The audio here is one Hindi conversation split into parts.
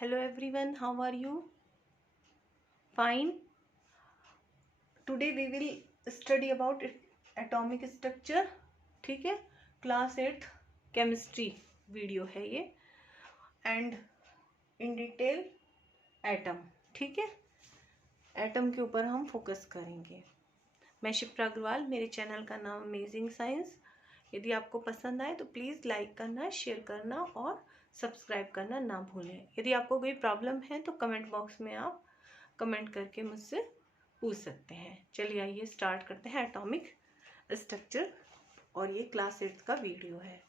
Hello everyone, how are you? Fine. Today we will study about atomic structure. ठीक है, क्लास 8 केमिस्ट्री वीडियो है ये, एंड इन डिटेल एटम. ठीक है, एटम के ऊपर हम फोकस करेंगे. मैं शिप्रा अग्रवाल, मेरे चैनल का नाम अमेजिंग साइंस. यदि आपको पसंद आए तो प्लीज़ लाइक करना, शेयर करना और सब्सक्राइब करना ना भूलें. यदि आपको कोई प्रॉब्लम है तो कमेंट बॉक्स में आप कमेंट करके मुझसे पूछ सकते हैं. चलिए आइए स्टार्ट करते हैं एटॉमिक स्ट्रक्चर, और ये क्लास 8 का वीडियो है.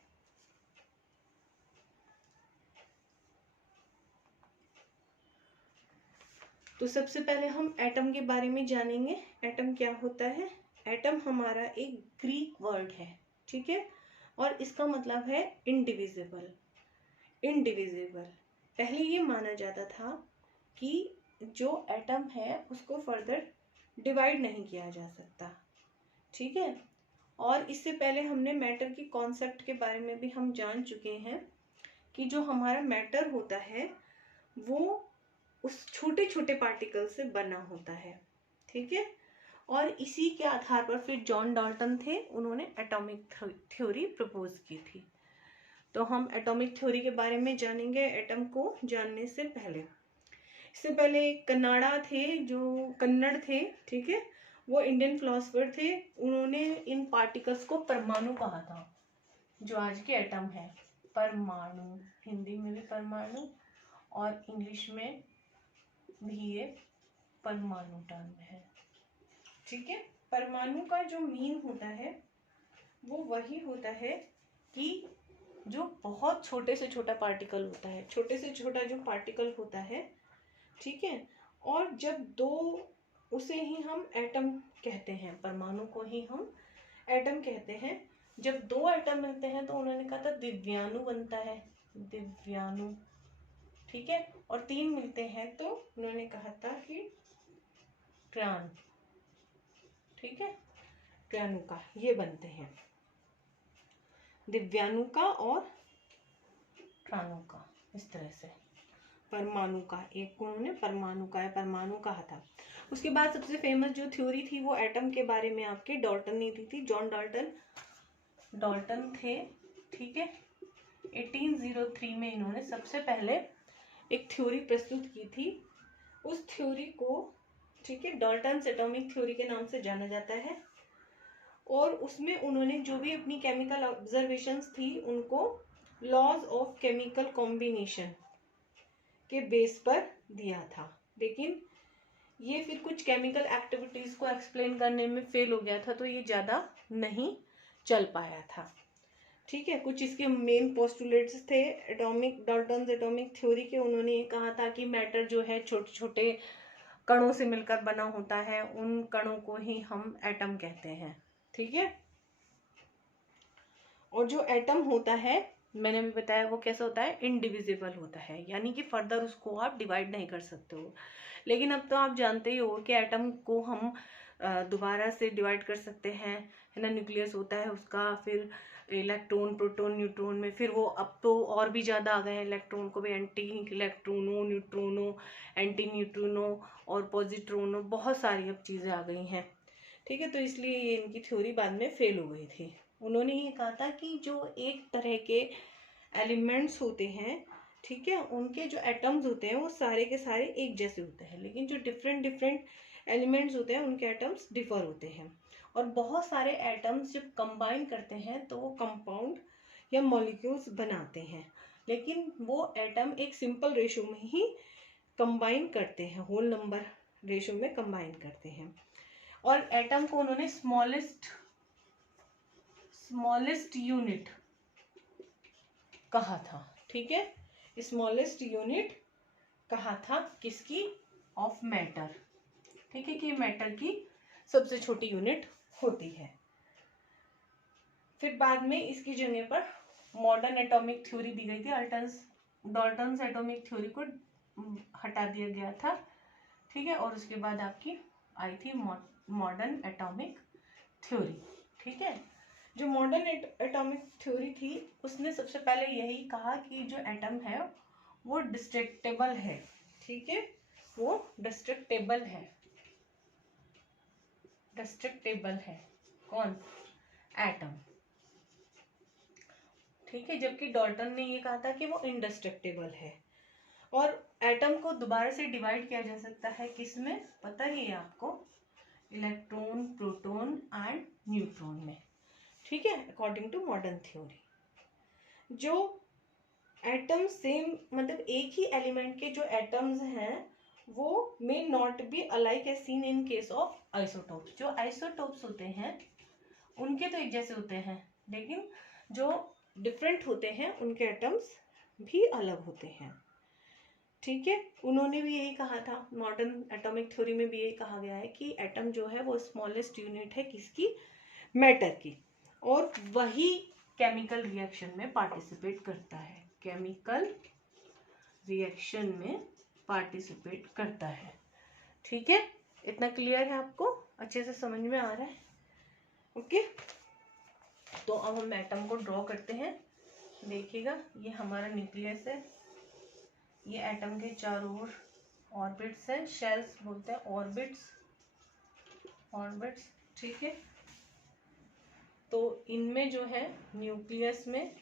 तो सबसे पहले हम एटम के बारे में जानेंगे. एटम क्या होता है? एटम हमारा एक ग्रीक वर्ड है, ठीक है, और इसका मतलब है इनडिविजिबल. इनडिविजिबल. पहले ये माना जाता था कि जो एटम है उसको फर्दर डिवाइड नहीं किया जा सकता, ठीक है. और इससे पहले हमने मैटर की कॉन्सेप्ट के बारे में भी हम जान चुके हैं कि जो हमारा मैटर होता है वो उस छोटे छोटे पार्टिकल से बना होता है, ठीक है. और इसी के आधार पर फिर जॉन डाल्टन थे, उन्होंने एटॉमिक थ्योरी प्रपोज की थी. तो हम एटॉमिक थ्योरी के बारे में जानेंगे एटम को जानने से पहले. इससे पहले कन्नाडा थे, जो कन्नड़ थे, ठीक है, वो इंडियन फिलोसफर थे. उन्होंने इन पार्टिकल्स को परमाणु कहा था, जो आज के एटम है. परमाणु, हिंदी में भी परमाणु और इंग्लिश में भी ये परमाणु टर्म है, ठीक है. परमाणु का जो मीन होता है वो वही होता है कि जो बहुत छोटे से छोटा पार्टिकल होता है, छोटे से छोटा जो पार्टिकल होता है, ठीक है. और जब दो, उसे ही हम एटम कहते हैं, परमाणु को ही हम एटम कहते हैं. जब दो एटम मिलते हैं तो उन्होंने कहा था दिव्याणु बनता है, दिव्याणु, ठीक है. और तीन मिलते हैं तो उन्होंने कहा था कि ट्रान, ठीक है, ट्रानु का ये बनते हैं, दिव्याणु का और ट्रानु का. इस तरह से परमाणु का, एक को उन्होंने परमाणु का या परमाणु कहा था. उसके बाद सबसे फेमस जो थ्योरी थी वो एटम के बारे में आपके डाल्टन ने दी थी. जॉन डाल्टन थे, ठीक है. 1803 में इन्होंने सबसे पहले एक थ्योरी प्रस्तुत की थी. उस थ्योरी को, ठीक है, डाल्टन्स एटॉमिक थ्योरी के नाम से जाना जाता है. और उसमें उन्होंने जो भी अपनी केमिकल ऑब्जर्वेशंस थी उनको लॉज ऑफ केमिकल कॉम्बिनेशन के बेस पर दिया था. लेकिन ये फिर कुछ केमिकल एक्टिविटीज को एक्सप्लेन करने में फेल हो गया था, तो ये ज़्यादा नहीं चल पाया था, ठीक है. कुछ इसके मेन पोस्टुलेट्स थे डाल्टन्स एटॉमिक थ्योरी के. उन्होंने ये कहा था कि मैटर जो है छोटे छोटे कणों से मिलकर बना होता है, उन कणों को ही हम एटम कहते हैं, ठीक है. और जो एटम होता है, मैंने भी बताया, वो कैसा होता है? इनडिविजिबल होता है, यानी कि फर्दर उसको आप डिवाइड नहीं कर सकते हो. लेकिन अब तो आप जानते ही हो कि एटम को हम दोबारा से डिवाइड कर सकते हैं, है ना. न्यूक्लियस होता है उसका, फिर इलेक्ट्रॉन, प्रोटॉन, न्यूट्रॉन में, फिर वो अब तो और भी ज़्यादा आ गए हैं. इलेक्ट्रॉन को भी एंटी इलेक्ट्रॉनों, न्यूट्रॉनों, एंटी न्यूट्रिनो और पॉजिट्रॉनों, बहुत सारी अब चीज़ें आ गई हैं, ठीक है. तो इसलिए ये इनकी थ्योरी बाद में फेल हो गई थी. उन्होंने ये कहा था कि जो एक तरह के एलिमेंट्स होते हैं, ठीक है, उनके जो एटम्स होते हैं वो सारे के सारे एक जैसे होते हैं, लेकिन जो डिफरेंट डिफरेंट एलिमेंट्स होते हैं उनके एटम्स डिफर होते हैं. और बहुत सारे एटम्स जब कंबाइन करते हैं तो वो कंपाउंड या मॉलिक्यूल्स बनाते हैं, लेकिन वो एटम एक सिंपल रेशो में ही कंबाइन करते हैं, होल नंबर रेशो में कंबाइन करते हैं. और एटम को उन्होंने स्मॉलेस्ट यूनिट कहा था, ठीक है. स्मॉलेस्ट यूनिट कहा था किसकी? ऑफ मैटर, ठीक है, कि मैटर की सबसे छोटी यूनिट होती है. फिर बाद में इसकी जगह पर मॉडर्न एटॉमिक थ्योरी दी गई थी. डाल्टन्स एटॉमिक थ्योरी को हटा दिया गया था, ठीक है. और उसके बाद आपकी आई थी मॉडर्न एटॉमिक थ्योरी, ठीक है. जो मॉडर्न एटॉमिक थ्योरी थी उसने सबसे पहले यही कहा कि जो एटम है वो डिस्ट्रक्टेबल है, ठीक है, वो डिस्ट्रक्टेबल है, डिस्ट्रक्टेबल है कौन, एटम, ठीक है, जबकि डाल्टन ने ये कहा था कि वो इंडिस्ट्रक्टेबल है। और एटम को दोबारा से डिवाइड किया जा सकता है किसमें, पता ही है आपको, इलेक्ट्रॉन, प्रोटॉन एंड न्यूट्रॉन में, ठीक है, अकॉर्डिंग टू मॉडर्न थ्योरी। जो एटम सेम मतलब एक ही एलिमेंट के जो एटम्स हैं वो may not be alike as seen in case of isotopes. जो आइसोटोप्स होते हैं उनके तो एक जैसे होते हैं, लेकिन जो डिफरेंट होते हैं उनके एटम्स भी अलग होते हैं, ठीक है। उन्होंने भी यही कहा था, मॉडर्न एटॉमिक थ्योरी में भी यही कहा गया है कि एटम जो है वो स्मॉलेस्ट यूनिट है किसकी, मैटर की, और वही केमिकल रिएक्शन में पार्टिसिपेट करता है, केमिकल रिएक्शन में पार्टिसिपेट करता है, ठीक है। इतना क्लियर है आपको, अच्छे से समझ में आ रहा है, ओके। तो अब हम एटम को ड्रॉ करते हैं, देखिएगा ये हमारा न्यूक्लियस है, ये एटम के चारों ओर ऑर्बिट्स हैं, शेल्स बोलते हैं, ऑर्बिट्स, ऑर्बिट्स, ठीक है। तो इनमें जो है न्यूक्लियस में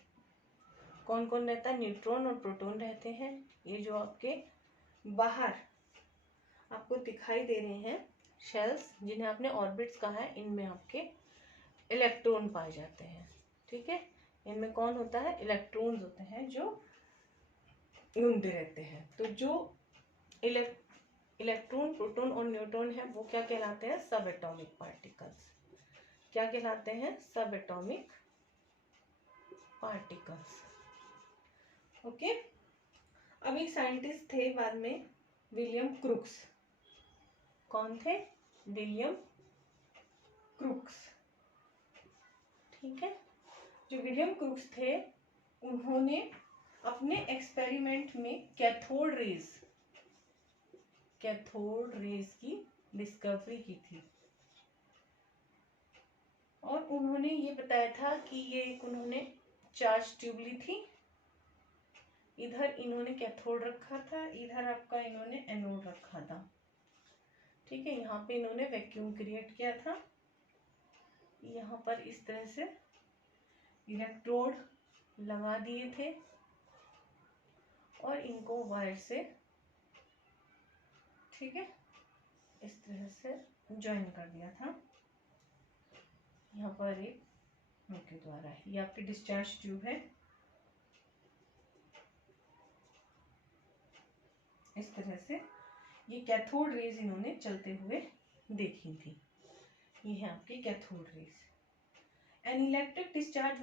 कौन कौन रहता है, न्यूट्रॉन और प्रोटॉन रहते हैं। ये जो आपके बाहर आपको दिखाई दे रहे हैं शेल्स, जिन्हें आपने ऑर्बिट्स कहा है, इनमें आपके इलेक्ट्रॉन पाए जाते हैं, ठीक है। इनमें कौन होता है, इलेक्ट्रॉन्स होते हैं जो घूमते रहते हैं। तो जो इलेक्ट्रॉन, प्रोटॉन और न्यूट्रॉन है वो क्या कहलाते हैं, सब एटॉमिक पार्टिकल्स। क्या कहलाते हैं, सब एटॉमिक पार्टिकल्स, ओके। अब एक साइंटिस्ट थे बाद में, विलियम क्रुक्स। कौन थे, विलियम क्रुक्स, ठीक है। जो विलियम क्रुक्स थे उन्होंने अपने एक्सपेरिमेंट में कैथोड रेज की डिस्कवरी की थी, और उन्होंने ये बताया था कि ये एक उन्होंने चार्ज ट्यूब ली थी, इधर इन्होंने कैथोड रखा था, इधर आपका इन्होंने एनोड रखा था, ठीक है। यहाँ पे इन्होंने वैक्यूम क्रिएट किया था, यहाँ पर इस तरह से इलेक्ट्रोड लगा दिए थे और इनको वायर से, ठीक है, इस तरह से ज्वाइन कर दिया था। यहाँ पर एक के द्वारा, ये आपकी डिस्चार्ज ट्यूब है, इस तरह से ये कैथोड रेज इन्होंने चलते हुए देखी थी, ये है आपकी cathode rays. An electric discharge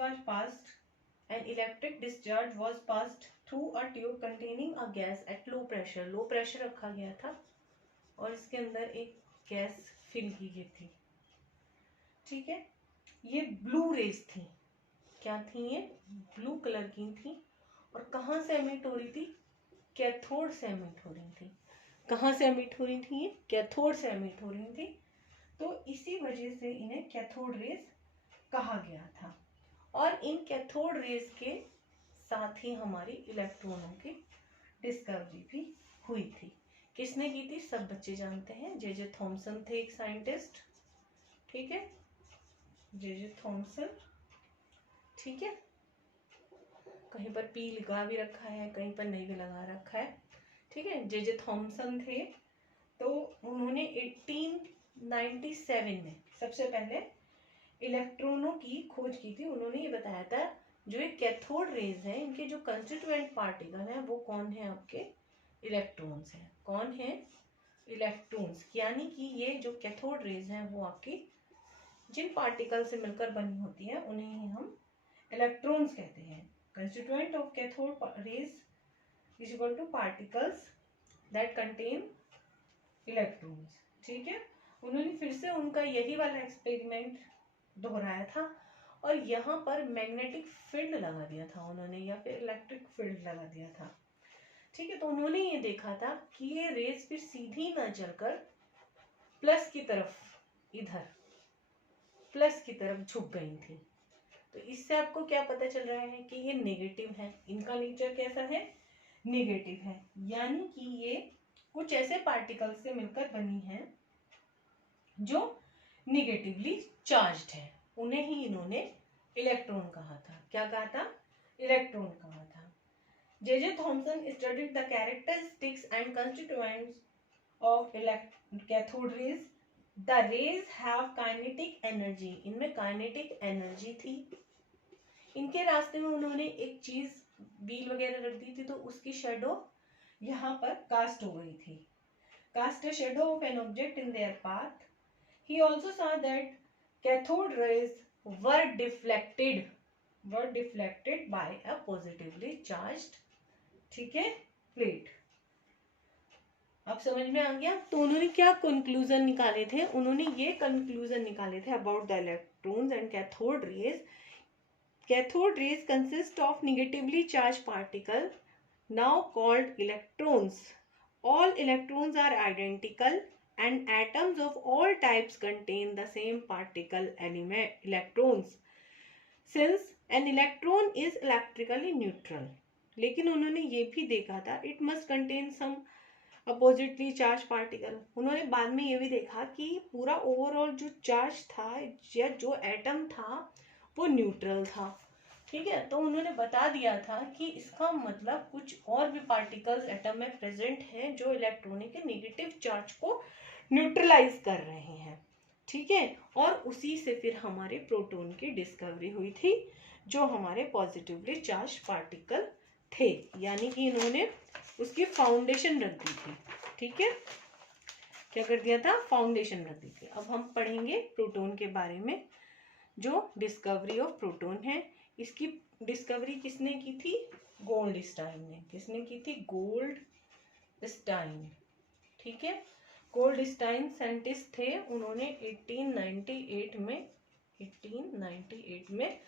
was passed through a tube containing a gas at low pressure. Low pressure रखा गया था और इसके अंदर एक गैस फिल की गई थी, ठीक है। ये ब्लू रेज थी, क्या थी ये, ब्लू कलर की थी, और कहाँ से एमिट हो रही थी, कैथोड से एमिट हो रही थी। कहाँ से एमिट हो रही थी ये, कैथोड से एमिट हो रही थी। तो इसी वजह से इन्हें कैथोड रेज कहा गया था। और इन कैथोड रेज के साथ ही हमारी इलेक्ट्रॉनों की डिस्कवरी भी हुई थी। किसने की थी, सब बच्चे जानते हैं, जे थॉमसन थे एक साइंटिस्ट, ठीक है, जे थॉमसन, ठीक है। कहीं पर पी लगा भी रखा है, कहीं पर नहीं भी लगा रखा है, ठीक है। जे थॉमसन थे, तो उन्होंने 1897 में सबसे पहले इलेक्ट्रॉनों की खोज की थी। उन्होंने ये बताया था जो ये कैथोड रेज है इनके जो कंस्टिट्यूएंट पार्टिकल हैं वो कौन है, आपके इलेक्ट्रॉन्स हैं। कौन है, इलेक्ट्रॉन्स, यानी कि ये जो कैथोड रेज हैं वो आपकी जिन पार्टिकल से मिलकर बनी होती है उन्हें ही हम इलेक्ट्रॉन्स कहते हैं। Constituent of cathode rays is equal two particles that contain electrons, ठीक है। उन्होंने फिर से उनका यही वाला एक्सपेरिमेंट दोहराया था और यहाँ पर मैग्नेटिक फील्ड लगा दिया था उन्होंने, या फिर इलेक्ट्रिक फील्ड लगा दिया था, ठीक है। तो उन्होंने ये देखा था कि ये रेज फिर सीधी ना चलकर प्लस की तरफ, इधर प्लस की तरफ झुक गई थी। तो इससे आपको क्या पता चल रहा है कि ये नेगेटिव है, इनका नेचर कैसा है, नेगेटिव है, यानी कि ये कुछ ऐसे पार्टिकल से मिलकर बनी है जो निगेटिवली चार्ज्ड है। उन्हें ही इन्होंने इलेक्ट्रॉन कहा था। क्या कहा था? इलेक्ट्रॉन कहा था। J.J. Thomson studied the characteristics and constituents of cathode rays. The rays have kinetic energy. इनमें kinetic energy थी। इनके रास्ते में उन्होंने एक चीज व्हील वगैरह रख दी थी, तो उसकी शेडो यहाँ पर कास्ट हो गई थी। Cast a shadow of an object in their path. He also saw that cathode rays were deflected by a positively charged, ठीक है, प्लेट। अब समझ में आ गया? तो उन्होंने क्या कंक्लूजन निकाले थे? उन्होंने ये कंक्लूजन निकाले थे about the electrons and cathode rays. Cathode rays consist of negatively charge particle now called electrons. All electrons are identical and atoms of all types contain the same particle element electrons since an electron is electrically neutral। लेकिन उन्होंने ये भी देखा था it must contain some oppositely charged particle। उन्होंने बाद में ये भी देखा कि पूरा ओवरऑल जो चार्ज था या जो एटम था वो न्यूट्रल था, ठीक है। तो उन्होंने बता दिया था कि इसका मतलब कुछ और भी पार्टिकल्स एटम में प्रेजेंट हैं जो इलेक्ट्रॉनिक के नेगेटिव चार्ज को न्यूट्रलाइज कर रहे हैं, ठीक है। और उसी से फिर हमारे प्रोटॉन की डिस्कवरी हुई थी जो हमारे पॉजिटिवली चार्ज पार्टिकल थे, यानी कि इन्होंने उसकी फाउंडेशन रख दी थी, ठीक है। क्या कर दिया था? फाउंडेशन रख दी थी। अब हम पढ़ेंगे प्रोटॉन के बारे में। जो डिस्कवरी ऑफ प्रोटॉन है, इसकी डिस्कवरी किसने की थी? गोल्डस्टाइन ने। किसने की थी? गोल्डस्टाइन, ठीक है। गोल्डस्टाइन साइंटिस्ट थे। उन्होंने 1898 में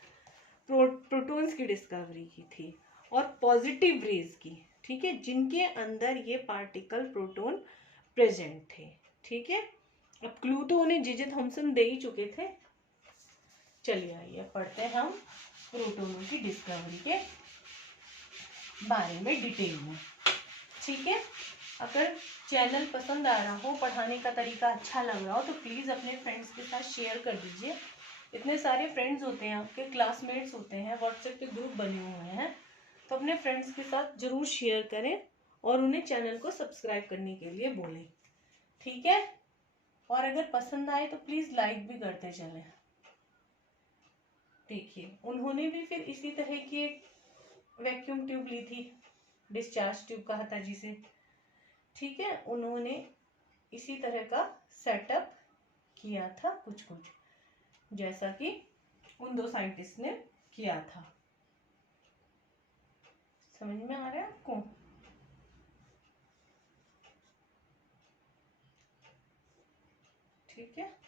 प्रोटॉन्स की डिस्कवरी की थी और पॉजिटिव रेज की, ठीक है, जिनके अंदर ये पार्टिकल प्रोटॉन प्रेजेंट थे, ठीक है। अब क्लू तो उन्हें जे.जे. थॉमसन दे ही चुके थे। चलिए आइए पढ़ते हैं हम प्रोटॉनों की डिस्कवरी के बारे में डिटेल में, ठीक है। अगर चैनल पसंद आ रहा हो, पढ़ाने का तरीका अच्छा लग रहा हो, तो प्लीज़ अपने फ्रेंड्स के साथ शेयर कर दीजिए। इतने सारे फ्रेंड्स होते हैं, आपके क्लासमेट्स होते हैं, व्हाट्सएप के ग्रुप बने हुए हैं, तो अपने फ्रेंड्स के साथ जरूर शेयर करें और उन्हें चैनल को सब्सक्राइब करने के लिए बोलें, ठीक है। और अगर पसंद आए तो प्लीज़ लाइक भी करते चलें। देखिए, उन्होंने भी फिर इसी तरह की एक वैक्यूम ट्यूब ली थी, डिस्चार्ज ट्यूब कहा था जिसे, ठीक है। उन्होंने इसी तरह का सेटअप किया था, कुछ जैसा कि उन दो साइंटिस्ट ने किया था। समझ में आ रहा है आपको? ठीक है,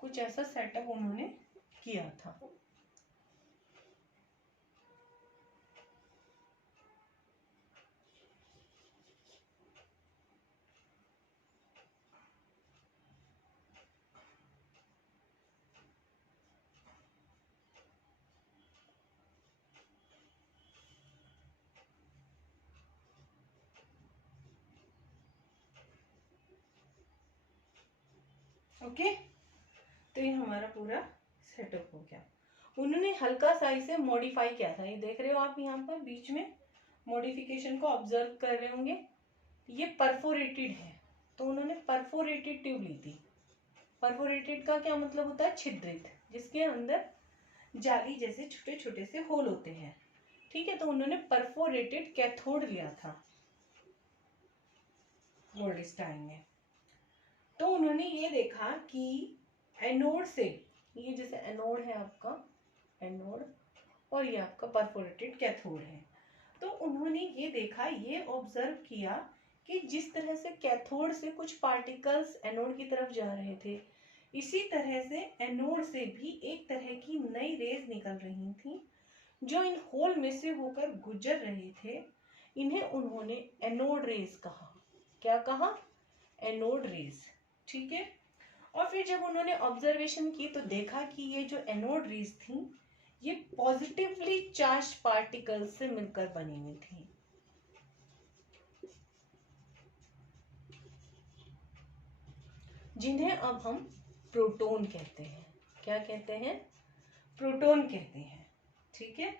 कुछ ऐसा सेटअप उन्होंने किया था। ओके, तो ये हमारा पूरा सेटअप हो गया। उन्होंने हल्का सा इसे मॉडिफाई किया था। ये देख रहे हो आप यहाँ पर बीच में मॉडिफिकेशन को ऑब्जर्व कर रहे होंगे। ये परफोरेटेड है, तो उन्होंने परफोरेटेड ट्यूब ली थी। परफोरेटेड का क्या मतलब होता है? छिद्रित, जिसके अंदर जाली जैसे छोटे छोटे से होल होते हैं, ठीक है। तो उन्होंने परफोरेटेड कैथोड लिया था गोल्डस्टाइन ने। तो उन्होंने ये देखा कि एनोड से, ये जैसे एनोड है आपका, एनोड, और ये आपका परफोरेटेड कैथोड है। तो उन्होंने ये देखा, ये ऑब्जर्व किया कि जिस तरह से कैथोड से कुछ पार्टिकल्स एनोड की तरफ जा रहे थे, इसी तरह से एनोड से भी एक तरह की नई रेज निकल रही थी जो इन होल में से होकर गुजर रहे थे। इन्हें उन्होंने एनोड रेज कहा। क्या कहा? एनोड रेज, ठीक है। और फिर जब उन्होंने ऑब्जर्वेशन की तो देखा कि ये जो एनोड रेज थी, ये पॉजिटिवली चार्ज पार्टिकल्स से मिलकर बनी हुई थी। जिन्हें अब हम प्रोटॉन कहते हैं। क्या कहते हैं? प्रोटॉन कहते हैं। ठीक है।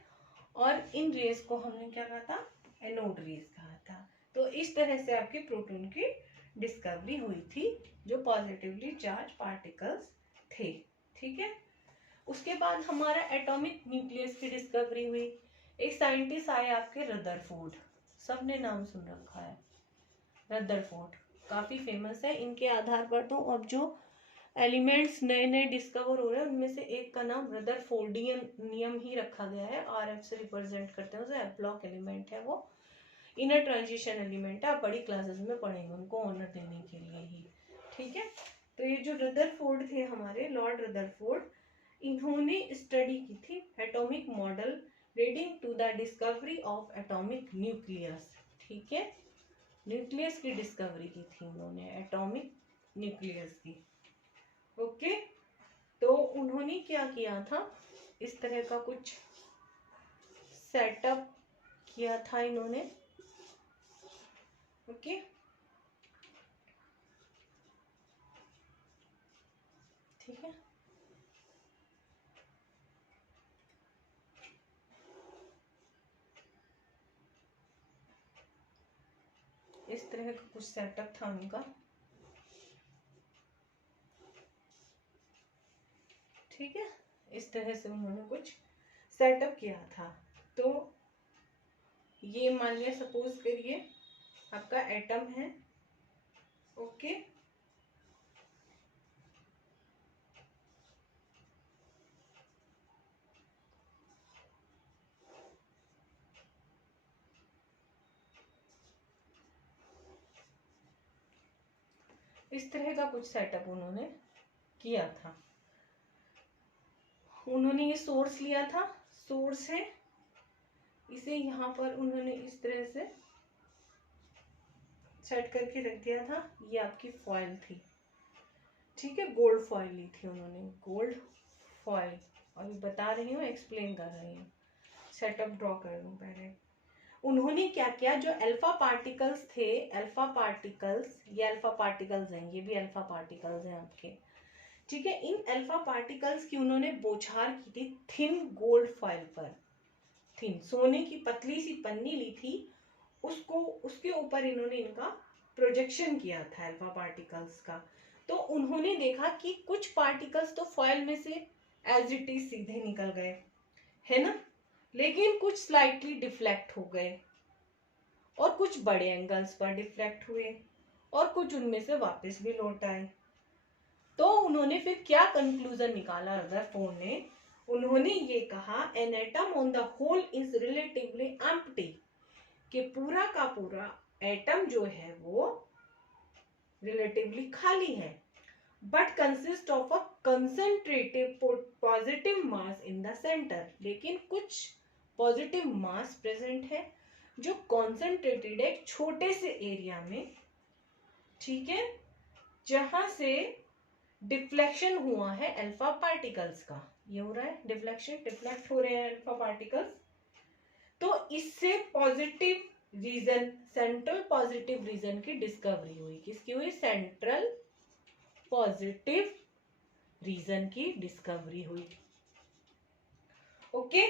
और इन रेस को हमने क्या कहा था? एनोड रेस कहा था। तो इस तरह से आपके प्रोटॉन की डिस्कवरी हुई थी, जो पॉजिटिवली चार्ज पार्टिकल्स थे। ठीक है। उसके बाद हमारा एटॉमिक न्यूक्लियस की डिस्कवरी हुई। एक साइंटिस्ट आए आपके रदरफोर्ड, सबने नाम सुन रखा है रदरफोर्ड, काफी फेमस है। इनके आधार पर तो अब जो एलिमेंट्स नए नए डिस्कवर हो रहे हैं उनमें से एक का नाम रदरफोर्डियन नियम ही रखा गया है। RF से रिप्रेजेंट करते हैं उसे। ब्लॉक एलिमेंट है वो, इनर ट्रांजिशन एलिमेंट है। आप बड़ी क्लासेस में पढ़ेंगे उनको ऑनर देने के लिए ही। ठीक है। तो ये जो रदरफोर्ड थे हमारे, लॉर्ड रदरफोर्ड, इन्होंने स्टडी की थी atomic model leading to the discovery of atomic nucleus. ठीक है। न्यूक्लियस की डिस्कवरी की थी उन्होंने, एटॉमिक न्यूक्लियस की। ओके। तो उन्होंने क्या किया था, इस तरह का कुछ सेटअप किया था इन्होंने। ओके। ठीक है। इस तरह का कुछ सेटअप था उनका। ठीक है। इस तरह से उन्होंने कुछ सेटअप किया था। तो ये मान लिया, सपोज करिए आपका एटम है। ओके। इस तरह का कुछ सेटअप उन्होंने किया था। उन्होंने ये सोर्स लिया था, सोर्स है, इसे यहाँ पर उन्होंने इस तरह से सेट करके रख दिया था। ये आपकी फॉइल थी। ठीक है। गोल्ड फॉइल ली थी उन्होंने, गोल्ड फॉइल। अभी बता रही हूँ, एक्सप्लेन कर रही हूँ, सेटअप ड्रॉ कर लूँ पहले। उन्होंने क्या किया, जो अल्फा पार्टिकल्स थे, अल्फा पार्टिकल्स, ये अल्फा पार्टिकल्स हैं, ये भी अल्फा पार्टिकल्स हैं आपके। ठीक है। इन अल्फा पार्टिकल्स की उन्होंने बौछार की थी थिन गोल्ड फॉइल पर। थिन सोने की पतली सी पन्नी ली थी, उसको, उसके ऊपर इन्होंने इनका प्रोजेक्शन किया था अल्फा पार्टिकल्स का। तो उन्होंने देखा कि कुछ पार्टिकल्स तो फॉइल में से एज इट इज सीधे निकल गए, है ना, लेकिन कुछ स्लाइटली डिफ्लेक्ट हो गए, और कुछ बड़े एंगल्स पर डिफ्लेक्ट हुए, और कुछ उनमें से वापस भी लौट आए। तो उन्होंने फिर क्या कंक्लूजन निकाला रदरफोर्ड ने? उन्होंने ये कहा, an atom on the whole is relatively empty, कि पूरा का पूरा एटम जो है वो रिलेटिवली खाली है, but consist of a concentrated positive mass in the centre. लेकिन कुछ पॉजिटिव मास प्रेजेंट है जो कॉन्सेंट्रेटेड है छोटे से एरिया में। ठीक है। जहां से डिफ्लेक्शन हुआ है अल्फा पार्टिकल्स का, ये हो रहा है डिफ्लेक्शन, डिफ्लेक्ट हो रहे हैं अल्फा पार्टिकल्स। तो इससे positive region, central positive region की डिस्कवरी हुई। किसकी हुई? सेंट्रल पॉजिटिव रीजन की डिस्कवरी हुई। ओके।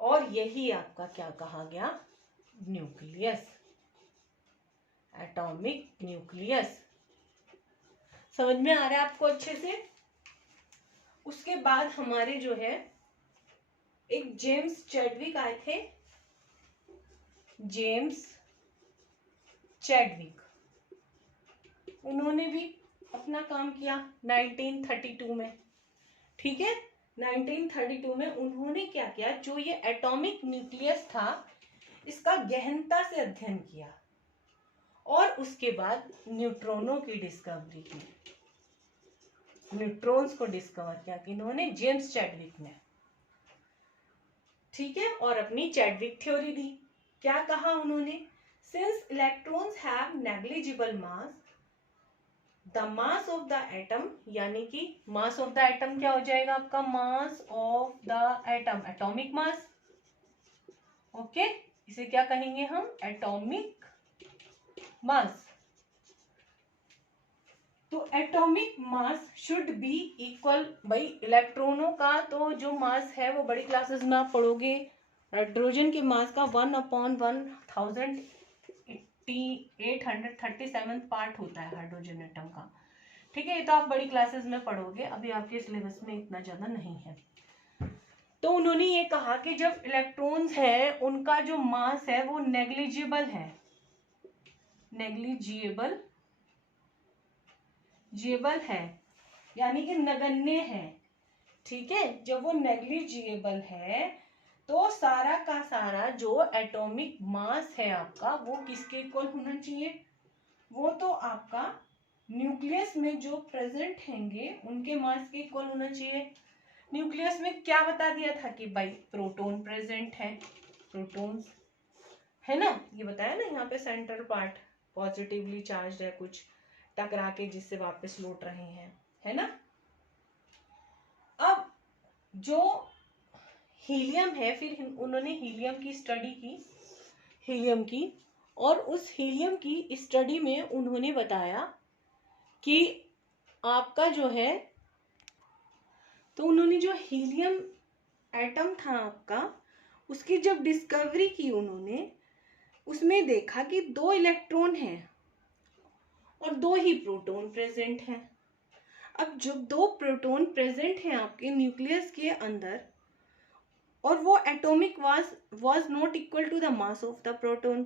और यही आपका क्या कहा गया? Nucleus, atomic nucleus. समझ में आ रहा है आपको अच्छे से? उसके बाद हमारे जो है एक जेम्स चैडविक आए थे, जेम्स चैडविक। उन्होंने भी अपना काम किया 1932 में। ठीक है। 1932 में उन्होंने क्या किया, जो ये एटॉमिक न्यूक्लियस था इसका गहनता से अध्ययन किया, और उसके बाद न्यूट्रॉनों की डिस्कवरी की। न्यूट्रॉन्स को डिस्कवर किया कि इन्होंने, जेम्स चैडविक ने। ठीक है। और अपनी चैडविक थ्योरी दी। क्या कहा उन्होंने? Since electrons have negligible mass, the mass of the atom, यानी कि मास ऑफ द एटम क्या हो जाएगा आपका, मास of the atom, atomic mass. Okay, इसे क्या कहेंगे हम, एटॉमिक मास। तो atomic mass should be equal, भाई इलेक्ट्रॉनों का तो जो मास है वो बड़ी क्लासेस में आप पढ़ोगे, हाइड्रोजन के मास का 1/1837 पार्ट होता है हाइड्रोजन एटम का। ठीक है, ये तो आप बड़ी क्लासेस में पढ़ोगे, अभी आपके सिलेबस में इतना ज्यादा नहीं है। तो उन्होंने ये कहा कि जब इलेक्ट्रॉन्स है उनका जो मास है वो नेग्लिजिबल है, नेग्लिजिबल जिएबल है, यानी कि नगण्य है। ठीक है, जब वो नेग्लिजिबल है तो सारा का सारा जो एटॉमिक मास है आपका वो किसके इक्वल होना चाहिए, वो तो आपका न्यूक्लियस में जो प्रेजेंट हैंगे उनके मास के इक्वल होना चाहिए। न्यूक्लियस में क्या बता दिया था कि भाई प्रोटॉन प्रेजेंट है, प्रोटॉन्स है ना, ये बताया ना, यहाँ पे सेंट्रल पार्ट पॉजिटिवली चार्ज है, कुछ टकरा के जिससे वापस लौट रहे हैं, है ना। अब जो हीलियम है, फिर उन्होंने हीलियम की स्टडी की, हीलियम की, और उस हीलियम की स्टडी में उन्होंने बताया कि आपका जो है, तो उन्होंने जो हीलियम एटम था आपका, उसकी जब डिस्कवरी की उन्होंने, उसमें देखा कि 2 इलेक्ट्रॉन हैं और 2 ही प्रोटॉन प्रेजेंट हैं। अब जब 2 प्रोटॉन प्रेजेंट हैं आपके न्यूक्लियस के अंदर और वो atomic was not equal to the mass of the proton,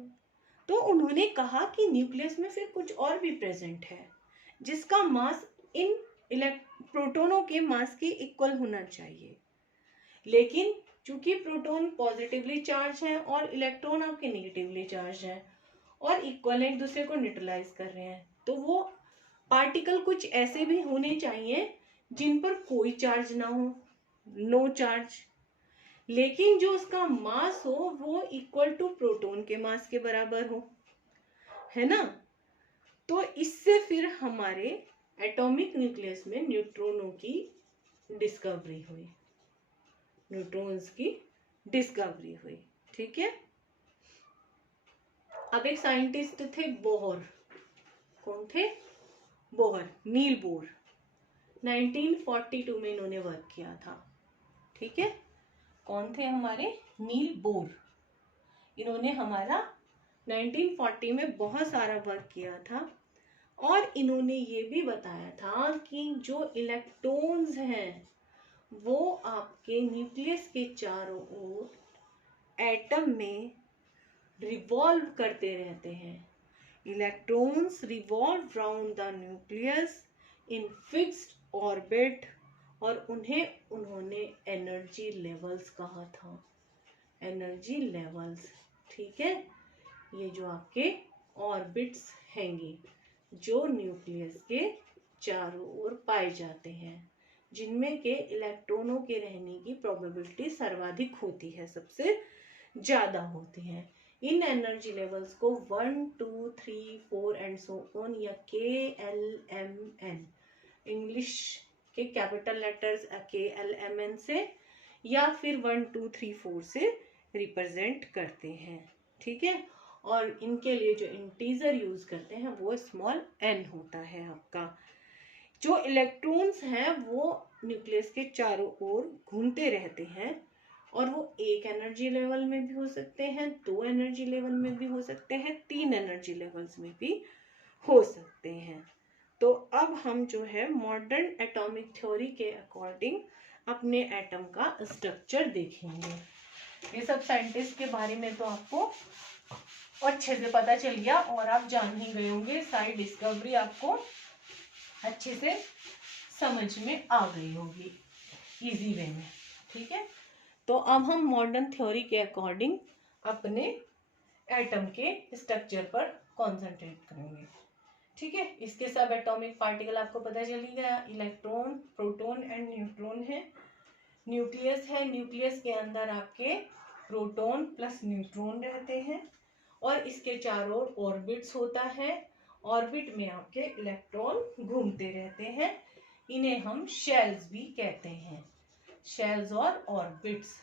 तो उन्होंने कहा कि न्यूक्लियस में फिर कुछ और भी प्रेजेंट है जिसका मास इन प्रोटॉनों के मास के इक्वल होना चाहिए। लेकिन चूंकि प्रोटॉन पॉजिटिवली चार्ज है और इलेक्ट्रॉन आपके नेगेटिवली चार्ज है और इक्वल एक दूसरे को न्यूट्रलाइज कर रहे हैं, तो वो पार्टिकल कुछ ऐसे भी होने चाहिए जिन पर कोई चार्ज ना हो, नो चार्ज, लेकिन जो उसका मास हो वो इक्वल टू प्रोटॉन के मास के बराबर हो, है ना। तो इससे फिर हमारे एटॉमिक न्यूक्लियस में न्यूट्रॉनों की डिस्कवरी हुई, न्यूट्रॉन्स की डिस्कवरी हुई। ठीक है, अब एक साइंटिस्ट थे बोहर, कौन थे, बोहर, नील बोर, 1942 में इन्होंने वर्क किया था। ठीक है, कौन थे हमारे, नील बोर, इन्होंने हमारा 1940 में बहुत सारा वर्क किया था और इन्होंने ये भी बताया था कि जो इलेक्ट्रॉन्स हैं वो आपके न्यूक्लियस के चारों ओर एटम में रिवॉल्व करते रहते हैं। Electrons revolve round the nucleus in fixed orbit, और उन्होंने एनर्जी लेवल्स कहा था, एनर्जी लेवल्स। ठीक है, ये जो आपके ऑर्बिट्स हैंगे जो न्यूक्लियस के चारों ओर पाए जाते हैं, जिनमें के इलेक्ट्रॉनों के रहने की प्रोबेबिलिटी सर्वाधिक होती है, सबसे ज्यादा होती है। इन एनर्जी लेवल्स को 1, 2, 3, 4 एंड सो ऑन, या KLMN, इंग्लिश के कैपिटल लेटर्स KLMN से, या फिर 1, 2, 3, 4 से रिप्रेजेंट करते हैं। ठीक है, और इनके लिए जो इंटीजर यूज करते हैं वो स्मॉल n होता है आपका। जो इलेक्ट्रॉन्स हैं वो न्यूक्लियस के चारों ओर घूमते रहते हैं और वो 1 एनर्जी लेवल में भी हो सकते हैं, 2 एनर्जी लेवल में भी हो सकते हैं, 3 एनर्जी लेवल्स में भी हो सकते हैं। तो अब हम जो है मॉडर्न एटॉमिक थ्योरी के अकॉर्डिंग अपने एटम का स्ट्रक्चर देखेंगे। ये सब साइंटिस्ट के बारे में तो आपको अच्छे से पता चल गया और आप जान ही गए होंगे, सारी डिस्कवरी आपको अच्छे से समझ में आ गई होगी इजी वे में। ठीक है, तो अब हम मॉडर्न थ्योरी के अकॉर्डिंग अपने एटम के स्ट्रक्चर पर कॉन्सेंट्रेट करेंगे। ठीक है, इसके सब एटॉमिक पार्टिकल आपको पता चल ही गया, इलेक्ट्रॉन, प्रोटॉन एंड न्यूट्रॉन है। न्यूक्लियस है, न्यूक्लियस के अंदर आपके प्रोटॉन प्लस न्यूट्रॉन रहते हैं और इसके चारों ऑर्बिट्स होता है ऑर्बिट में आपके इलेक्ट्रॉन घूमते रहते हैं। इन्हें हम शेल्स भी कहते हैं, शेल्स और ऑर्बिट्स।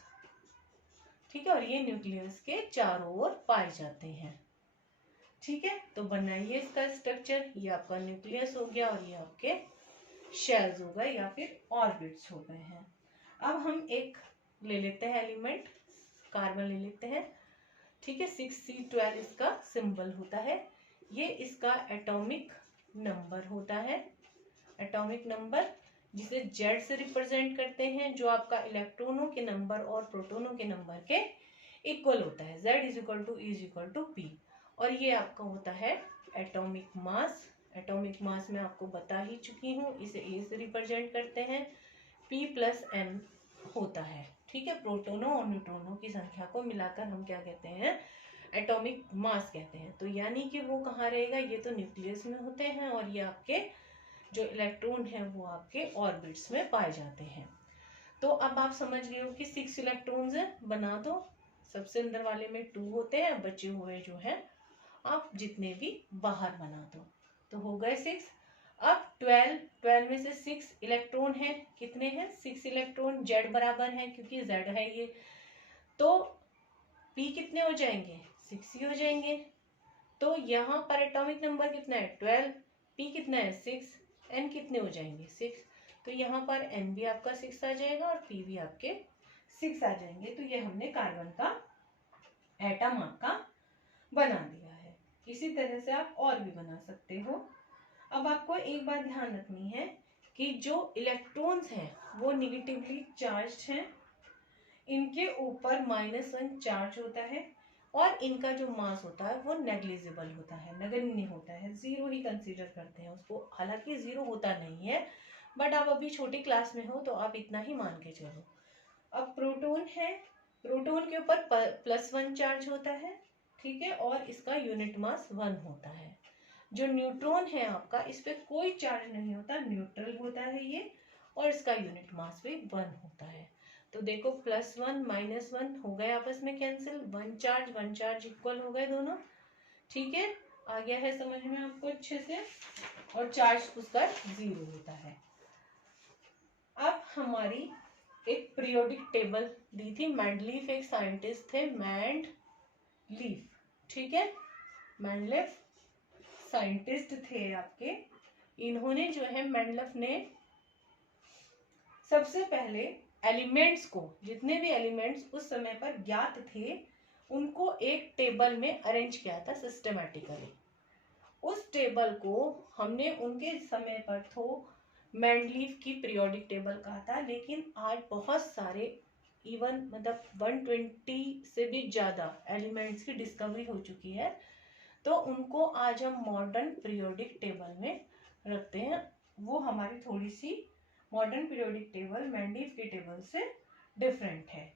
ठीक है, और ये न्यूक्लियस के चारों ओर पाए जाते हैं। ठीक है, तो बनाइए इसका स्ट्रक्चर। ये आपका न्यूक्लियस हो गया और ये आपके शेल्स हो गए या फिर ऑर्बिट्स हो गए हैं। अब हम एक ले लेते हैं एलिमेंट, कार्बन ले लेते हैं। ठीक है, 6C12 इसका सिंबल होता है। ये इसका एटॉमिक नंबर होता है, एटॉमिक नंबर जिसे Z से रिप्रेजेंट करते हैं, जो आपका इलेक्ट्रॉनों के नंबर और प्रोटॉनों के नंबर के इक्वल होता है। Z is equal to P। और ये आपका होता है एटॉमिक मास। एटॉमिक मास में आपको बता ही चुकी हूँ, इसे A से रिप्रेजेंट करते हैं, P+N होता है। ठीक है, प्रोटॉनों और न्यूट्रॉनों की संख्या को मिलाकर हम क्या कहते हैं, एटॉमिक मास कहते हैं। तो यानी कि वो कहाँ रहेगा, ये तो न्यूक्लियस में होते हैं और ये आपके जो इलेक्ट्रॉन है वो आपके ऑर्बिट्स में पाए जाते हैं। तो अब आप समझ गए हो कि 6 इलेक्ट्रॉन्स है, बना दो। सबसे अंदर वाले में 2 होते हैं, बचे हुए जो है आप जितने भी बाहर बना दो, तो हो गए 6। अब 12 में से 6 इलेक्ट्रॉन है, कितने हैं, 6 इलेक्ट्रॉन। Z बराबर है क्योंकि Z है ये, तो P कितने हो जाएंगे, 6 ही हो जाएंगे। तो यहाँ पर एटॉमिक नंबर कितना है, 12, P कितना है, 6, N कितने हो जाएंगे, 6। तो यहाँ पर N भी आपका 6 आ जाएगा और P भी आपके 6 आ जाएंगे। तो ये हमने कार्बन का एटम आपका बना दिया है। इसी तरह से आप और भी बना सकते हो। अब आपको एक बात ध्यान रखनी है कि जो इलेक्ट्रॉन्स हैं वो निगेटिवली चार्ज्ड हैं, इनके ऊपर -1 चार्ज होता है और इनका जो मास होता है वो नेग्लिजिबल होता है, नगण्य होता है, 0 ही कंसीडर करते हैं उसको। हालांकि 0 होता नहीं है, बट आप अभी छोटी क्लास में हो तो आप इतना ही मान के चलो। अब प्रोटॉन है, प्रोटॉन के ऊपर +1 चार्ज होता है। ठीक है, और इसका यूनिट मास 1 होता है। जो न्यूट्रॉन है आपका, इस पे कोई चार्ज नहीं होता, न्यूट्रल होता है ये, और इसका यूनिट मास भी 1 होता है। तो देखो +1 -1 हो गए आपस में कैंसिल, 1 चार्ज इक्वल हो गए दोनों। ठीक है, आ गया है समझ में आपको अच्छे से, और चार्ज उसका 0 होता है। अब हमारी एक पीरियोडिक टेबल दी थी, मैंडलीफ एक साइंटिस्ट थे, मैंडलीफ। ठीक है, मैंडलीफ साइंटिस्ट थे आपके। इन्होंने जो है, मैंडलीफ ने सबसे पहले एलिमेंट्स को, जितने भी एलिमेंट्स उस समय पर ज्ञात थे, उनको एक टेबल में अरेंज किया था सिस्टमैटिकली। उस टेबल को हमने उनके समय पर तो मैंडलीफ की पीरियोडिक टेबल कहा था, लेकिन आज बहुत सारे इवन मतलब 120 से भी ज्यादा एलिमेंट्स की डिस्कवरी हो चुकी है, तो उनको आज हम मॉडर्न पीरियोडिक टेबल में रखते हैं। वो हमारी थोड़ी सी मॉडर्न पीरियोडिक टेबल मैंडलीफ की टेबल से डिफरेंट है।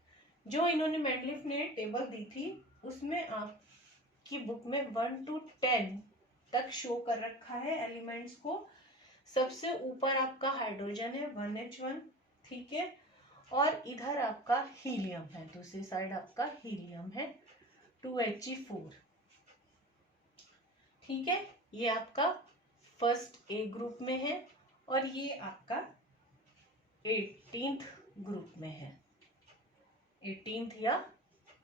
जो इन्होंने मैंडलीफ ने टेबल दी थी, उसमें आपकी बुक में 1 to 10 तक शो कर रखा है एलिमेंट्स को। सबसे ऊपर आपका हाइड्रोजन है 1H1, ठीक है, और इधर आपका हीलियम है, दूसरी साइड आपका हीलियम है 2He4। ठीक है, ये आपका फर्स्ट ए ग्रुप में है और ये आपका 18th ग्रुप में है। 18th या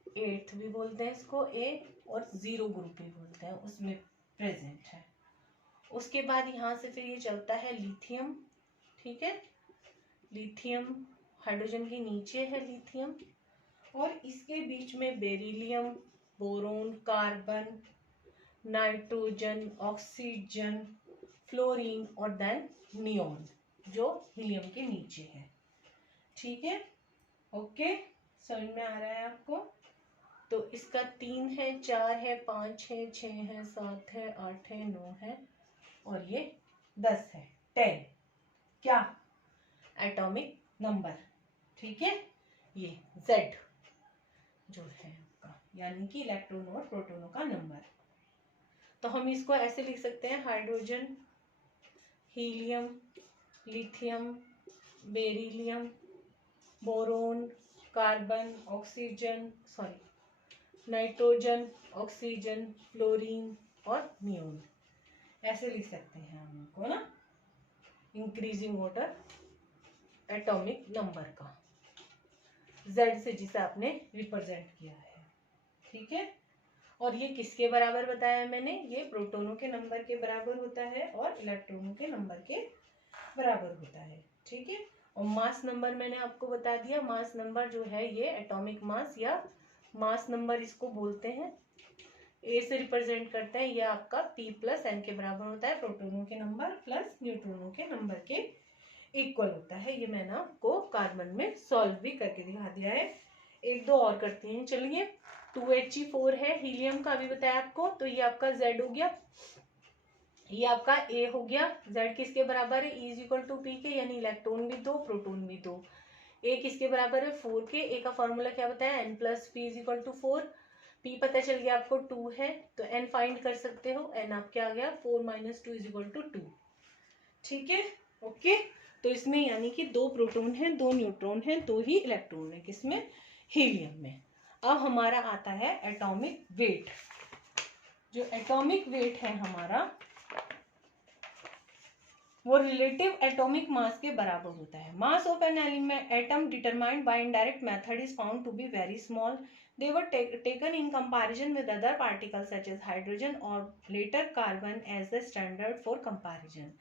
8th भी बोलते हैं इसको, ए, और 0 ग्रुप भी बोलते हैं, उसमें प्रेजेंट है। उसके बाद यहाँ से फिर ये चलता है लिथियम। ठीक है, लिथियम हाइड्रोजन के नीचे है लिथियम, और इसके बीच में beryllium, boron, carbon, nitrogen, oxygen, fluorine और देन नियोन, जो हीलियम के नीचे है। ठीक है, ओके, समझ में आ रहा है आपको। तो इसका 3 है, 4 है, 5 है, 6 है, 7 है, 8 है, 9 है और ये 10 है, 10 क्या, एटॉमिक नंबर। ठीक है, ये Z जो है आपका, यानी कि इलेक्ट्रॉनों और प्रोटॉनों का नंबर। तो हम इसको ऐसे लिख सकते हैं, hydrogen, helium, lithium, beryllium, boron, carbon, oxygen, nitrogen, oxygen, fluorine और नियोन। ऐसे लिख सकते हैं हम इनको ना, इंक्रीजिंग ऑर्डर एटॉमिक नंबर का, Z से जिसे आपने रिप्रेजेंट किया है, ठीक है। और ये किसके बराबर बताया मैंने, ये प्रोटॉनों के नंबर के बराबर होता है और इलेक्ट्रॉनों के नंबर के बराबर होता है, ठीक है। और मास नंबर मैंने आपको बता दिया, मास नंबर जो है ये एटॉमिक मास या मास नंबर इसको बोलते हैं, ए से रिप्रेजेंट करते हैं, यह आपका P प्लस N के बराबर होता है, प्रोटॉनों के नंबर प्लस न्यूट्रॉनों के नंबर के इक्वल होता है। ये मैंने आपको कार्बन में सॉल्व भी करके दिखा दिया है। एक दो और करते हैं, चलिए। 2He4 है, हीलियम का अभी बताया आपको, तो ये आपका Z हो गया, ये आपका A हो गया। Z किसके बराबर है, E is equal to P के, यानी इलेक्ट्रॉन भी दो प्रोटॉन भी दो। A किसके बराबर है, 4 के, A का फॉर्मूला क्या बताया, N plus P is equal to 4। P पता चल गया आपको 2 है, तो N फाइंड कर सकते हो, N आपके आ गया 4 माइनस 2 इज इक्वल टू 2, ठीक है, ओके। तो इसमें यानी कि 2 प्रोटॉन हैं, 2 न्यूट्रॉन हैं, 2 ही इलेक्ट्रॉन है, किसमें, हीलियम में। अब हमारा आता है एटॉमिक वेट। जो एटॉमिक वेट है हमारा, वो रिलेटिव एटॉमिक मास के बराबर होता है। Mass of an element atom determined by indirect method is found to be very small. They were taken in comparison with other particles such as hydrogen or later carbon as the standard for comparison.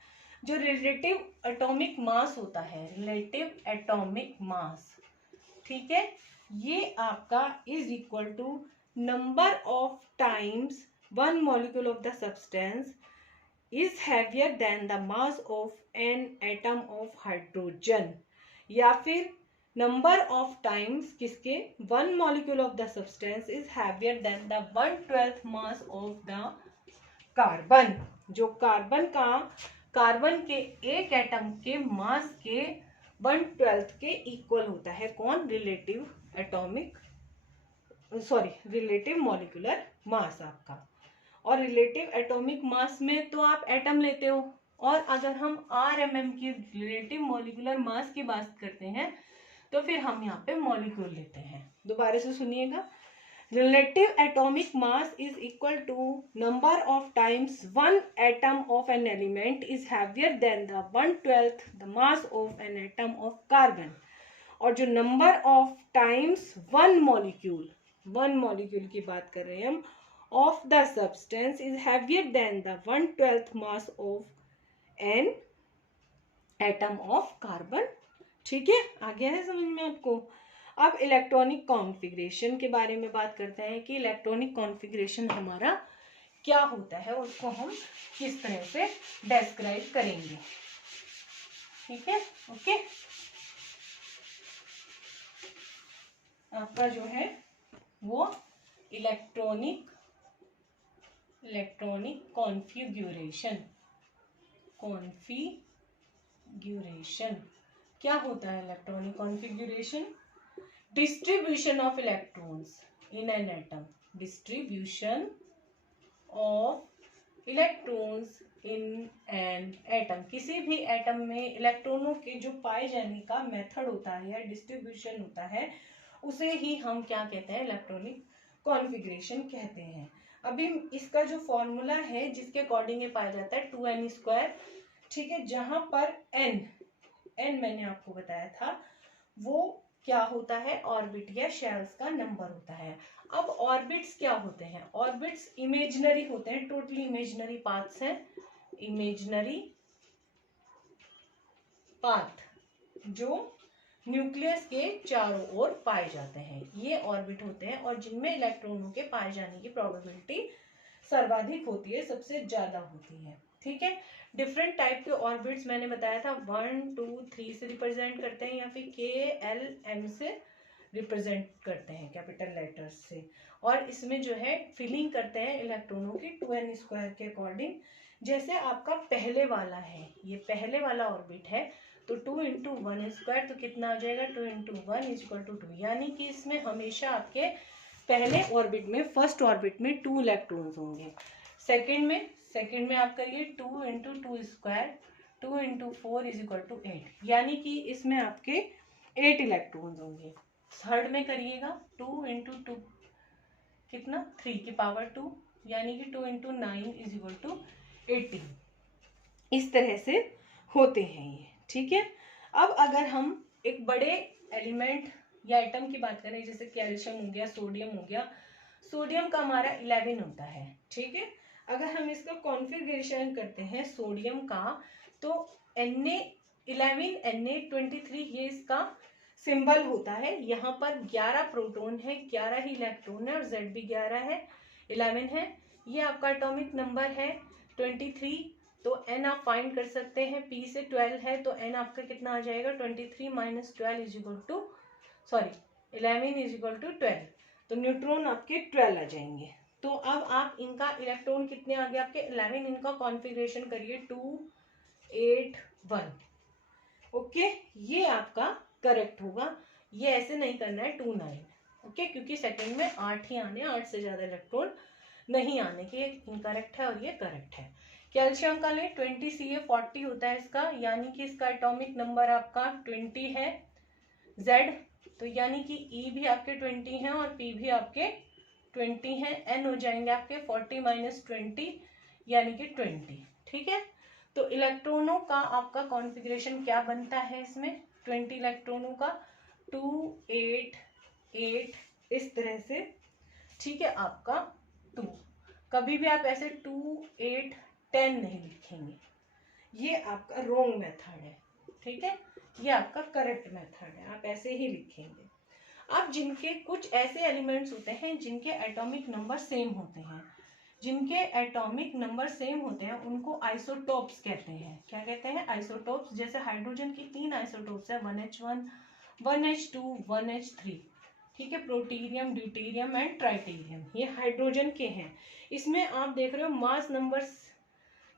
जो रिलेटिव एटॉमिक मास होता है, रिलेटिव एटॉमिक मास, ठीक है, ये आपका is equal to number of times one molecule of the substance is heavier than the mass of an atom of hydrogen, या फिर number of times किसके, one molecule of the substance is heavier than the 1/12 mass of the carbon। जो कार्बन के एक एटम के मास के 1/12 के इक्वल होता है, कौन, रिलेटिव मॉलिक्यूलर मास आपका। और रिलेटिव एटॉमिक मास में तो आप एटम लेते हो, और अगर हम RMM की रिलेटिव मॉलिक्यूलर मास की बात करते हैं तो फिर हम यहाँ पे मॉलिक्यूल लेते हैं। दोबारा से सुनिएगा, relative atomic mass is equal to number of times one atom of an element is heavier than the 1/12 the mass of an atom of carbon. और जो number of times one molecule की बात कर रहे हैं हम, of the substance is heavier than the 1/12 mass of an atom of carbon, ठीक है, आ गया है समझ में आपको। अब इलेक्ट्रॉनिक कॉन्फ़िगरेशन के बारे में बात करते हैं कि इलेक्ट्रॉनिक कॉन्फ़िगरेशन हमारा क्या होता है, उसको हम किस तरह से डिस्क्राइब करेंगे, ठीक है, ओके। आपका जो है वो इलेक्ट्रॉनिक कॉन्फ़िगरेशन क्या होता है। Electronic configuration, distribution of electrons in an atom, distribution of electrons in an atom, किसी भी एटम में इलेक्ट्रॉनों के जो पाए जाने का मेथड होता है या डिस्ट्रीब्यूशन होता है, उसे ही हम क्या कहते हैं, इलेक्ट्रॉनिक कॉन्फ़िगरेशन कहते हैं। अभी इसका जो फॉर्मूला है जिसके अकॉर्डिंग ये पाया जाता है 2n², ठीक है, जहां पर n मैंने आपको बताया था वो क्या होता है, ऑर्बिट या शेल्स का नंबर होता है। अब ऑर्बिट्स क्या होते हैं, ऑर्बिट्स इमेजिनरी होते हैं, टोटली इमेजिनरी पाथ्स हैं, इमेजिनरी पाथ जो न्यूक्लियस के चारों ओर पाए जाते हैं, ये ऑर्बिट होते हैं, और जिनमें इलेक्ट्रॉनों के पाए जाने की प्रोबेबिलिटी सर्वाधिक होती है, सबसे ज्यादा होती है, ठीक है। डिफरेंट टाइप के ऑर्बिट्स मैंने बताया था, 1, 2, 3 से रिप्रेजेंट करते हैं, या फिर KLM से रिप्रेजेंट करते हैं, कैपिटल लेटर्स से। और इसमें जो है फिलिंग करते हैं इलेक्ट्रॉनों की 2n² के अकॉर्डिंग। जैसे आपका पहले वाला है, ये पहले वाला ऑर्बिट है, तो 2 × 1² तो कितना आ जाएगा, 2 × 1 = 2, यानी कि इसमें हमेशा आपके पहले ऑर्बिट में, फर्स्ट ऑर्बिट में 2 इलेक्ट्रॉन्स होंगे। सेकंड में आप करिए 2 × 2², 2 × 4 = 8, यानी कि इसमें आपके 8 इलेक्ट्रॉन्स होंगे। थर्ड में करिएगा 2 × 2 कितना, 3 की पावर 2, यानी कि 2 × 9 = 18, इस तरह से होते हैं ये, ठीक है। अब अगर हम एक बड़े एलिमेंट या एटम की बात करें, जैसे कैल्शियम हो गया, सोडियम हो गया, सोडियम का हमारा 11 होता है, ठीक है। अगर हम इसका कॉन्फ़िगरेशन करते हैं सोडियम का, तो Na11 Na23 ये इसका सिंबल होता है। यहाँ पर 11 प्रोटॉन है, 11 ही इलेक्ट्रॉन है और Z भी 11 है, 11 है। ये आपका एटॉमिक नंबर है 23। तो n आप फाइंड कर सकते हैं, p से 12 है तो n आपका कितना आ जाएगा, 23 minus 12 is equal to 11 is equal to 12। तो न्यूट्रॉन आपके 12 आ जाएंगे। तो अब आप इनका इलेक्ट्रॉन कितने आ गए आपके 11, इनका कॉन्फ़िगरेशन करिए 2 8 1। ओके, ये आपका करेक्ट होगा। ये ऐसे नहीं करना है 2 9, ओके, क्योंकि सेकंड में 8 ही आने, 8 से ज्यादा इलेक्ट्रॉन नहीं आने के। इनकरेक्ट है और ये करेक्ट है। कैल्शियम का ले 20 Ca40 होता है इसका, यानी कि इसका एटॉमिक नंबर आपका 20 है। Z तो यानी कि E भी आपके 20 हैं और P भी आपके 20 हैं। N हो जाएंगे आपके 40 माइनस 20 यानी कि 20, ठीक है। तो इलेक्ट्रॉनों का आपका कॉन्फ़िगरेशन क्या बनता है इसमें, 20 इलेक्ट्रॉनों का 2 8 8 इस तरह से, ठीक है। आपका 2, कभी भी आप ऐसे 2 8 10 नहीं लिखेंगे, ये आपका रॉन्ग मेथड है, ठीक है। ये आपका करेक्ट मेथड है, आप ऐसे ही लिखेंगे। अब जिनके कुछ ऐसे एलिमेंट्स होते हैं जिनके एटॉमिक नंबर सेम होते हैं, जिनके एटॉमिक नंबर सेम होते हैं उनको आइसोटोप्स कहते हैं। क्या कहते हैं, आइसोटोप्स। जैसे हाइड्रोजन की 3 आइसोटोप्स है, 1H1 1H2 1H3, ठीक है। प्रोटीरियम, ड्यूटेरियम एंड ट्राइटेरियम, ये हाइड्रोजन के हैं। इसमें आप देख रहे हो मास नंबर,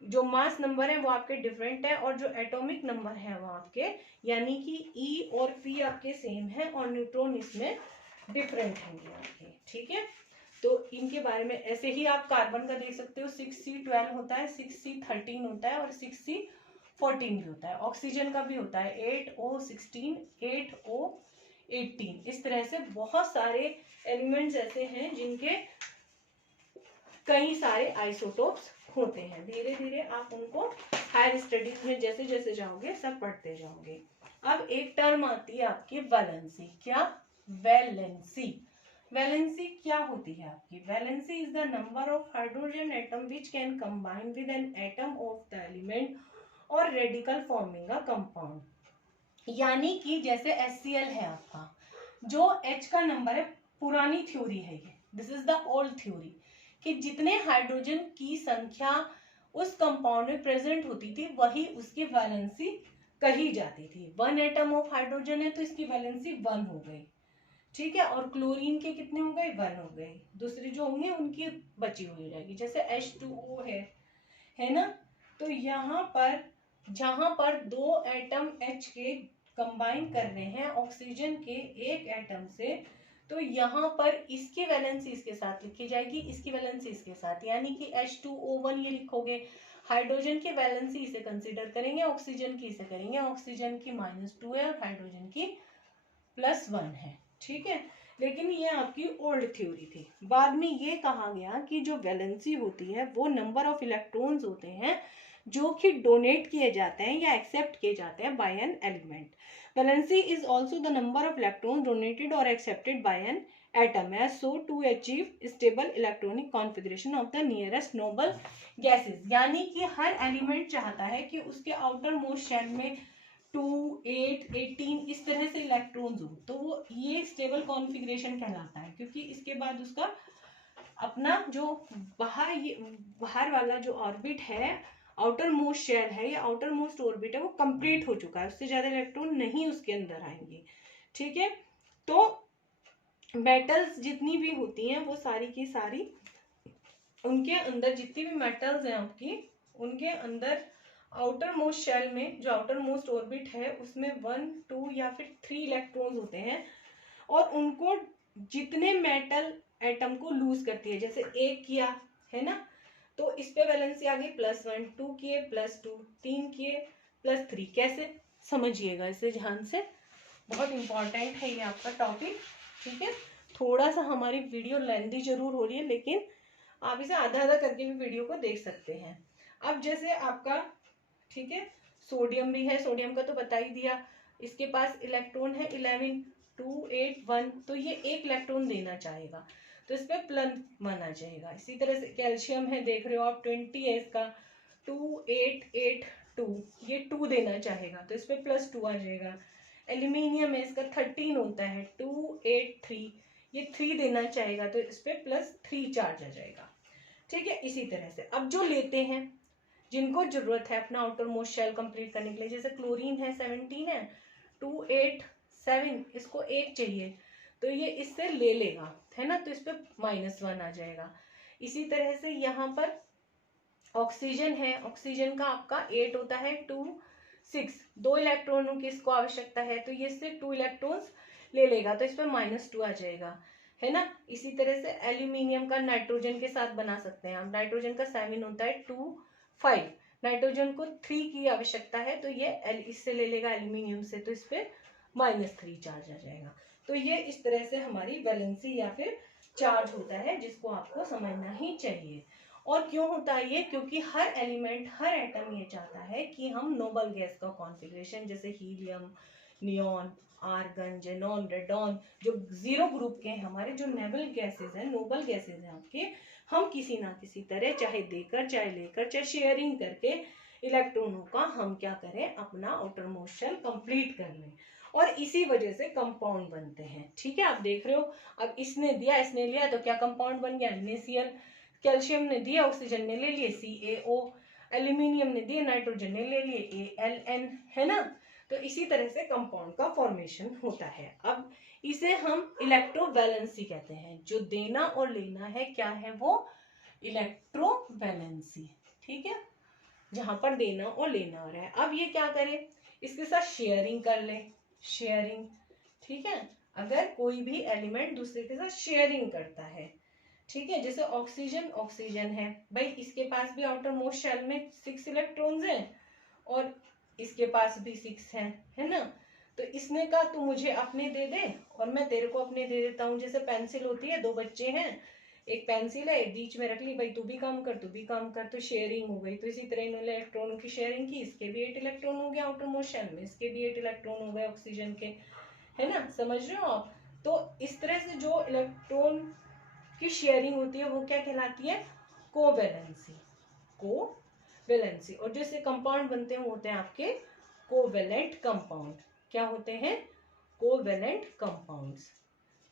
जो मास नंबर है वो आपके डिफरेंट है और जो एटॉमिक नंबर है वो आपके, यानी कि E और P आपके सेम है और न्यूट्रॉन इसमें डिफरेंट होंगे आपके, ठीक है। तो इनके बारे में ऐसे ही आप कार्बन का देख सकते हो, 6C12 होता है, 6C13 होता है और 6C14 भी होता है। ऑक्सीजन का भी होता है 8O16 8O18। इस तरह से बहुत सारे एलिमेंट्स ऐसे हैं जिनके कई सारे आइसोटोप्स होते हैं। धीरे धीरे आप उनको हायर स्टडीज में जैसे जैसे जाओगे सब पढ़ते जाओगे। अब एक टर्म आती है आपकी वैलेंसी। क्या, वैलेंसी। वैलेंसी क्या होती है आपकी, valency is the number of hydrogen atom which can combine with N atom of the element और रेडिकल फॉर्मिंग अ कंपाउंड। यानी कि जैसे HCl है आपका, जो H का नंबर है, पुरानी थ्योरी है ये, this is the old theory, कि जितने हाइड्रोजन की संख्या उस कंपाउंड में प्रेजेंट होती थी वही उसकी वैलेंसी कही जाती थी। 1 एटम ऑफ हाइड्रोजन है तो इसकी वैलेंसी 1 हो गई, ठीक है। और क्लोरीन के कितने हो गए, 1 हो गए। दूसरे जो होंगे उनकी बची हुई रहेगी। जैसे H2O है ना। तो यहाँ पर जहां पर 2 एटम H के कंबाइन कर रहे हैं ऑक्सीजन के एक एटम से, तो यहाँ पर इसकी वैलेंसी इसके साथ लिखी जाएगी, इसकी वैलेंसी इसके साथ, यानी कि H2O1 ये लिखोगे। हाइड्रोजन की वैलेंसी इसे कंसीडर करेंगे, ऑक्सीजन की इसे करेंगे। ऑक्सीजन की -2 है और हाइड्रोजन की +1 है, ठीक है। लेकिन ये आपकी ओल्ड थ्योरी थी। बाद में ये कहा गया कि जो वैलेंसी होती है वो नंबर ऑफ इलेक्ट्रॉन्स होते हैं जो कि डोनेट किए जाते हैं या एक्सेप्ट किए जाते हैं by an element. Valency is also the number of electrons donated or accepted by an atom as so to achieve stable electronic configuration of the nearest noble gases. यानी कि हर एलिमेंट चाहता है कि उसके आउटर मोस्ट शेल में 2 8 18 इस तरह से इलेक्ट्रॉन्स हो, तो वो ये स्टेबल कॉन्फ़िगरेशन कहलाता है। क्योंकि इसके बाद उसका अपना जो बाहर वाला जो ऑर्बिट है, आउटर मोस्ट शेल है या आउटर मोस्ट ऑर्बिट है, वो कंप्लीट हो चुका है, उससे ज्यादा इलेक्ट्रॉन नहीं उसके अंदर आएंगे, ठीक है। तो मेटल्स जितनी भी होती हैं वो सारी की सारी, उनके अंदर जितनी भी मेटल्स हैं आपकी, उनके अंदर आउटर मोस्ट शेल में जो आउटर मोस्ट ऑर्बिट है उसमें 1 2 या फिर 3 इलेक्ट्रॉन्स होते हैं। और उनको जितने मेटल एटम को लूज करती है, जैसे एक किया है ना, तो इस पे वैलेंसी आ गई +1, 2 किए +2, 3 किए +3। कैसे, समझिएगा इसे ध्यान से, बहुत इंपॉर्टेंट है ये आपका टॉपिक, ठीक है। थोड़ा सा हमारी वीडियो लेंथी जरूर हो रही है, लेकिन आप इसे आधा आधा करके भी वीडियो को देख सकते हैं। अब जैसे आपका, ठीक है, सोडियम भी है, सोडियम का तो बता ही दिया, इसके पास इलेक्ट्रॉन है 11, 2 8 1, तो ये एक इलेक्ट्रॉन देना चाहेगा तो इस पे +1 आ जाएगा। इसी तरह से कैल्शियम है, देख रहे हो आप 20 है इसका, 2 8 8 2, ये 2 देना चाहेगा तो इस पे +2 आ जाएगा। एल्यूमिनियम है, इसका 13 होता है, 2 8 3, ये 3 देना चाहेगा तो इस पे +3 चार्ज आ जाएगा। ठीक है, इसी तरह से अब जो लेते हैं जिनको जरूरत है अपना आउटर मोस्ट शेल कंप्लीट करने के लिए, जैसे क्लोरीन है 17 है, 2 8 7, इसको 1 चाहिए तो ये इससे ले लेगा, है ना, तो इस पे -1 आ जाएगा। इसी तरह से यहाँ पर ऑक्सीजन है, ऑक्सीजन का आपका 8 होता है, 2 6, 2 इलेक्ट्रॉनों की इसको आवश्यकता है तो ये इससे 2 इलेक्ट्रॉन्स ले लेगा तो इस पे -2 आ जाएगा, है ना। इसी तरह से एल्यूमिनियम का नाइट्रोजन के साथ बना सकते हैं आप, नाइट्रोजन का 7 होता है, 2 5, नाइट्रोजन को 3 की आवश्यकता है तो ये इससे ले लेगा एल्यूमिनियम से तो इस पे -3 चार्ज आ जाएगा। तो ये इस तरह से हमारी वैलेंसी या फिर चार्ज होता है जिसको आपको समझना ही चाहिए। और क्यों होता है ये, क्योंकि हर एलिमेंट, हर एटम ये चाहता है कि हम नोबल गैस का कॉन्फ़िगरेशन, जैसे helium, neon, argon, xenon, radon, जो 0 ग्रुप के हैं हमारे, जो नेबल गैसेज हैं, नोबल गैसेज हैं आपके, हम किसी ना किसी तरह चाहे देकर चाहे लेकर चाहे शेयरिंग करके इलेक्ट्रॉनों का हम क्या करें, अपना आउटर मोस्ट शेल कंप्लीट कर लें और इसी वजह से कंपाउंड बनते हैं। ठीक है, आप देख रहे हो, अब इसने दिया इसने लिया तो क्या कंपाउंड बन गया, NaCl, कैल्शियम ने दिया ऑक्सीजन ने ले लिए CaO, एल्यूमिनियम ने दिए नाइट्रोजन ने ले लिए ALN, है ना। तो इसी तरह से कंपाउंड का फॉर्मेशन होता है। अब इसे हम इलेक्ट्रोवैलेंसी कहते हैं, जो देना और लेना है क्या है वो इलेक्ट्रोवैलेंसी। ठीक है, जहां पर देना और लेना हो रहा है। अब ये क्या करे, इसके साथ शेयरिंग कर ले, शेयरिंग, ठीक है, अगर कोई भी एलिमेंट दूसरे के साथ शेयरिंग करता है, ठीक है, जैसे ऑक्सीजन, ऑक्सीजन है भाई, इसके पास भी आउटर मोस्ट शेल में 6 इलेक्ट्रॉन्स हैं और इसके पास भी 6 है ना। तो इसने कहा तू मुझे अपने दे दे और मैं तेरे को अपने दे देता हूँ। जैसे पेंसिल होती है, 2 बच्चे हैं, एक पेंसिल है, बीच में रख ली, भाई तू भी काम कर तू भी काम कर, तो शेयरिंग हो गई। तो इसी तरह इन्होंने इलेक्ट्रॉनों की शेयरिंग की, इसके भी 8 इलेक्ट्रॉन हो गए आउटर मोस्ट शेल में, इसके भी 8 इलेक्ट्रॉन हो गए ऑक्सीजन के, है ना, समझ रहे हो आप। तो इस तरह से जो इलेक्ट्रॉन की शेयरिंग होती है वो क्या कहलाती है, कोवैलेंसी, कोवैलेंसी। और जैसे कंपाउंड बनते हैं होते हैं आपके कोवैलेंट कंपाउंड। क्या होते हैं, कोवैलेंट कंपाउंड्स।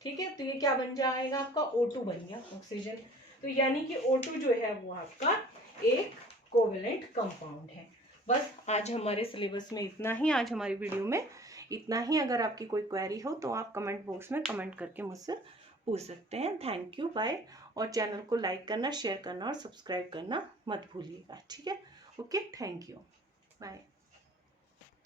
ठीक है, तो ये क्या बन जाएगा आपका, O2 बन गया, ऑक्सीजन। तो यानी कि O2 जो है वो आपका एक कोवैलेंट कंपाउंड है। बस आज हमारे सिलेबस में इतना ही, आज हमारी वीडियो में इतना ही। अगर आपकी कोई क्वेरी हो तो आप कमेंट बॉक्स में कमेंट करके मुझसे पूछ सकते हैं। Thank you, bye. और चैनल को लाइक करना, शेयर करना और सब्सक्राइब करना मत भूलिएगा। ठीक है, ओके, थैंक यू, बाय।